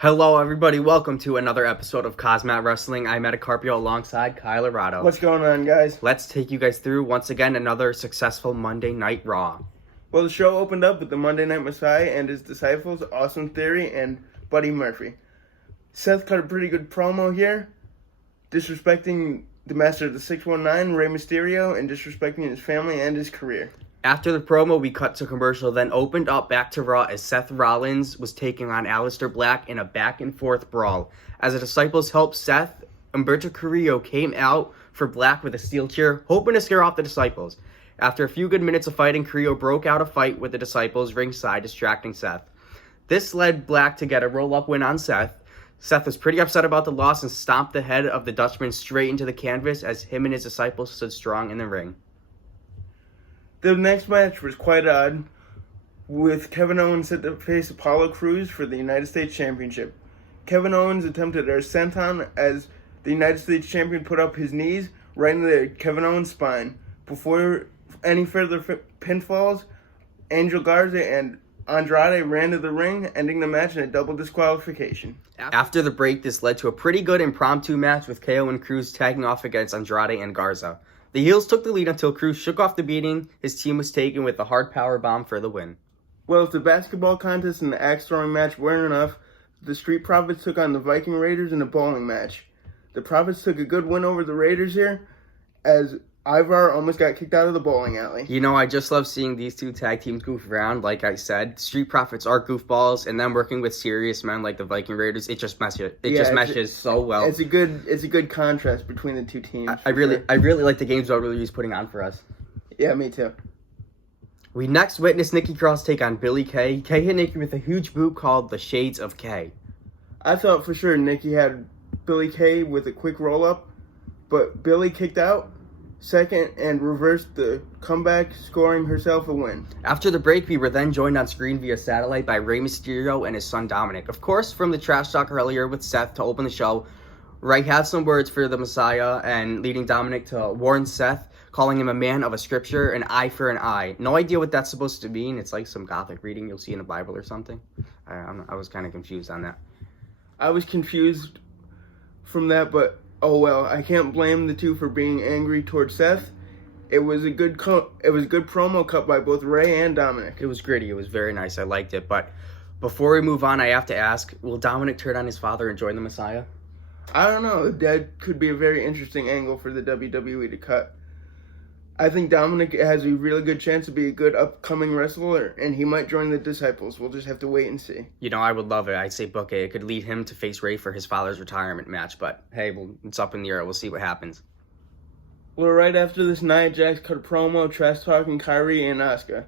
Hello, everybody. Welcome to another episode of KozMatt's Wrestling. I'm Metacarpio alongside Kyle Arado. What's going on, guys? Let's take you guys through, once again, another successful Monday Night Raw. Well, the show opened up with the Monday Night Messiah and his disciples, Austin Theory and Buddy Murphy. Seth cut a pretty good promo here, disrespecting the master of the 619, Rey Mysterio, and disrespecting his family and his career. After the promo, we cut to commercial, then opened up back to Raw as Seth Rollins was taking on Alistair Black in a back-and-forth brawl. As the disciples helped Seth, Humberto Carrillo came out for Black with a steel chair, hoping to scare off the disciples. After a few good minutes of fighting, Carrillo broke out a fight with the disciples ringside, distracting Seth. This led Black to get a roll-up win on Seth. Seth was pretty upset about the loss and stomped the head of the Dutchman straight into the canvas as him and his disciples stood strong in the ring. The next match was quite odd, with Kevin Owens set to face Apollo Cruz for the United States Championship. Kevin Owens attempted a senton as the United States Champion put up his knees right into Kevin Owens' spine. Before any further pinfalls, Angel Garza and Andrade ran to the ring, ending the match in a double disqualification. After the break, this led to a pretty good impromptu match with KO and Cruz tagging off against Andrade and Garza. The heels took the lead until Cruz shook off the beating his team was taking with a hard power bomb for the win. Well, if the basketball contest and the axe throwing match weren't enough, the Street Profits took on the Viking Raiders in a bowling match. The Profits took a good win over the Raiders here, as Ivar almost got kicked out of the bowling alley. You know, I just love seeing these two tag teams goof around. Like I said, Street Profits are goofballs, and them working with serious men like the Viking Raiders, it just meshes so well. It's a good contrast between the two teams. I really like the games WWE's putting on for us. Yeah, me too. We next witnessed Nikki Cross take on Billie Kay. Kay hit Nikki with a huge boot called the Shades of Kay. I thought for sure Nikki had Billie Kay with a quick roll up, but Billie kicked out second and reversed the comeback, scoring herself a win. After the break, we were then joined on screen via satellite by Rey Mysterio and his son Dominic. Of course, from the trash talk earlier with Seth to open the show, Rey had some words for the Messiah and leading Dominic to warn Seth, calling him a man of a scripture, an eye for an eye. No idea what that's supposed to mean. It's like some Gothic reading you'll see in the Bible or something. I was kind of confused on that. I was confused from that, but oh well, I can't blame the two for being angry towards Seth. It was a good promo cut by both Rey and Dominic. It was gritty. It was very nice. I liked it. But before we move on, I have to ask, will Dominic turn on his father and join the Messiah? I don't know. That could be a very interesting angle for the WWE to cut. I think Dominic has a really good chance to be a good upcoming wrestler, and he might join the Disciples. We'll just have to wait and see. You know, I would love it. I'd say book it. It could lead him to face Rey for his father's retirement match. But hey, it's up in the air. We'll see what happens. Well, right after this, Nia Jax cut a promo trash talking Kyrie and Asuka.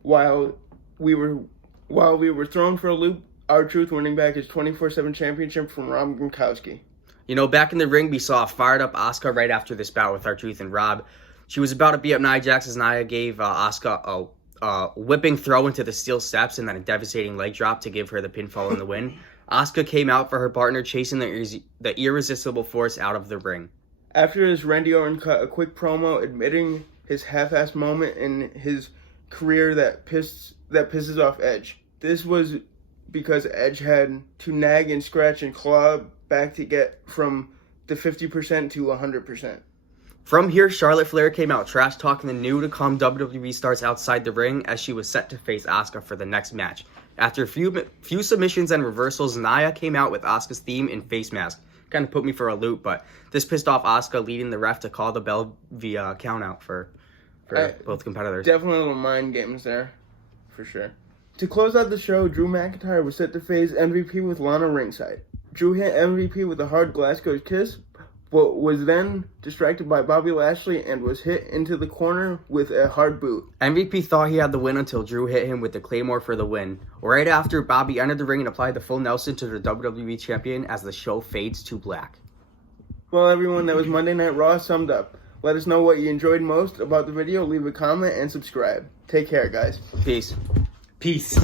While we were thrown for a loop, RTruth winning back his 24/7 championship from Rob Gronkowski. You know, back in the ring, we saw a fired up Asuka right after this bout with RTruth and Rob. She was about to beat up Nia Jax as Nia gave Asuka a whipping throw into the steel steps and then a devastating leg drop to give her the pinfall in the win. Asuka came out for her partner, chasing the irresistible force out of the ring. After this, Randy Orton cut a quick promo admitting his half-assed moment in his career that pisses off Edge. This was because Edge had to nag and scratch and claw back to get from the 50% to 100%. From here, Charlotte Flair came out trash talking the new-to-come WWE stars outside the ring as she was set to face Asuka for the next match. After a few submissions and reversals, Nia came out with Asuka's theme and face mask. Kind of put me for a loop, but this pissed off Asuka, leading the ref to call the bell via countout for both competitors. Definitely little mind games there, for sure. To close out the show, Drew McIntyre was set to face MVP with Lana ringside. Drew hit MVP with a hard Glasgow kiss, but was then distracted by Bobby Lashley and was hit into the corner with a hard boot. MVP thought he had the win until Drew hit him with the Claymore for the win. Right after, Bobby entered the ring and applied the full Nelson to the WWE Champion as the show fades to black. Well, everyone, that was Monday Night Raw summed up. Let us know what you enjoyed most about the video. Leave a comment and subscribe. Take care, guys. Peace. Peace.